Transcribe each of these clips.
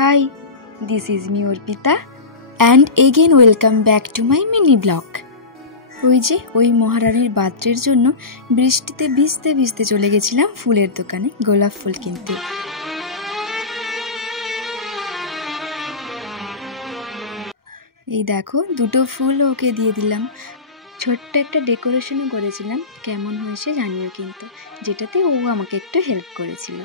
Hi, this is me Orpita and again welcome back to my mini vlog. ওই মহারানীর বার্থডের জন্য বৃষ্টিতে ভিজতে ভিজতে চলে গেছিলাম ফুলের দোকানে গোলাপ ফুল কিনতে। এই দেখো দুটো ফুল ওকে দিয়ে দিলাম। ছোট্ট একটা ডেকোরেশনও করেছিলাম, কেমন হয়েছে জানিও কিন্তু, যেটাতে ও আমাকে একটু হেল্প করেছিল।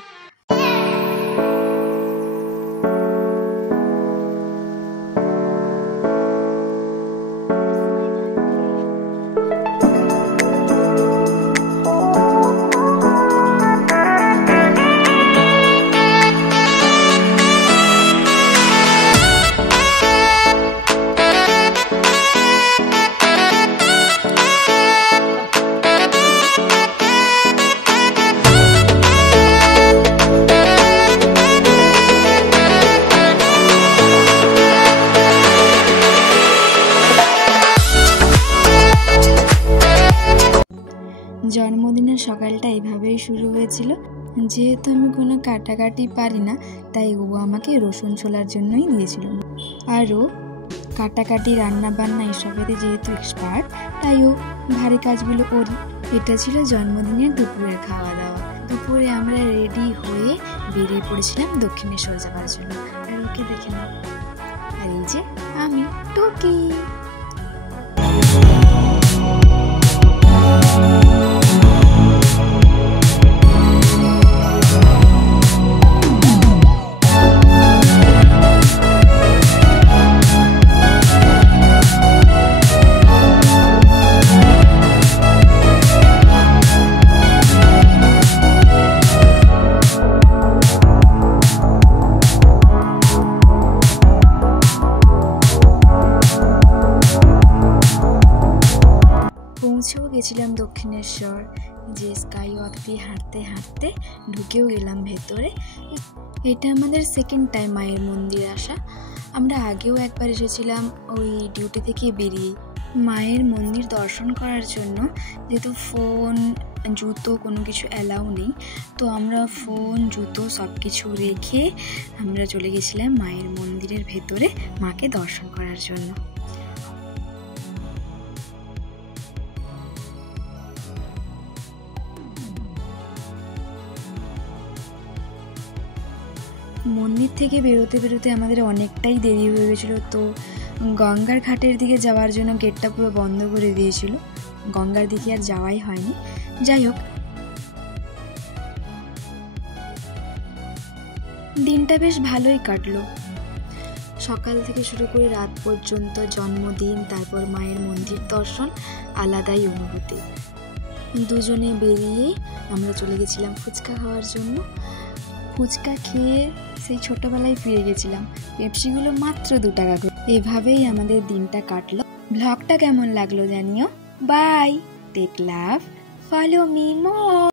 জন্মদিনের সকালটা এইভাবেই শুরু হয়েছিল। যেহেতু আমি কোনো কাটাকাটি পারি না, তাই ও আমাকে রসুন ছোলার জন্যই দিয়েছিল। আর ও কাটাকাটি রান্না বান্না এসবেতে যেহেতু এক্সপার্ট, তাই ও ভারী কাজগুলো করি। এটা ছিল জন্মদিনের দুপুরের খাওয়া দাওয়া। দুপুরে আমরা রেডি হয়ে বেরিয়ে পড়েছিলাম দক্ষিণেশ্বর যাওয়ার জন্য। আর ওকে দেখে নাও, আর এই যে আমি টুকি। পৌঁছেও গেছিলাম দক্ষিণেশ্বর, যে স্কাই ওয়াক দিয়ে হাঁটতে হাঁটতে ঢুকেও গেলাম ভেতরে। এটা আমাদের সেকেন্ড টাইম মায়ের মন্দিরে আসা। আমরা আগেও একবার এসেছিলাম ওই ডিউটি থেকে বেরিয়ে। মায়ের মন্দির দর্শন করার জন্য যেহেতু ফোন জুতো কোনো কিছু অ্যালাউ নেই, তো আমরা ফোন জুতো সব কিছু রেখে আমরা চলে গেছিলাম মায়ের মন্দিরের ভেতরে মাকে দর্শন করার জন্য। মন্দির থেকে বেরোতে বেরোতে আমাদের অনেকটাই দেরি হয়ে গেছিলো, তো গঙ্গার ঘাটের দিকে যাওয়ার জন্য গেটটা পুরো বন্ধ করে দিয়েছিল। গঙ্গার দিকে আর যাওয়াই হয়নি। যাই হোক, দিনটা বেশ ভালোই কাটলো। সকাল থেকে শুরু করে রাত পর্যন্ত জন্মদিন, তারপর মায়ের মন্দির দর্শন, আলাদাই অনুভূতি। দুজনে বেরিয়ে আমরা চলে গেছিলাম ফুচকা খাওয়ার জন্য। ফুচকা খেয়ে সেই ছোটবেলায় ফিরে গেছিলাম। পেপসিগুলো মাত্র 2 টাকা করে। এভাবেই আমাদের দিনটা কাটলো। ব্লগটা কেমন লাগলো জানিও। Bye, take love, follow me মোর।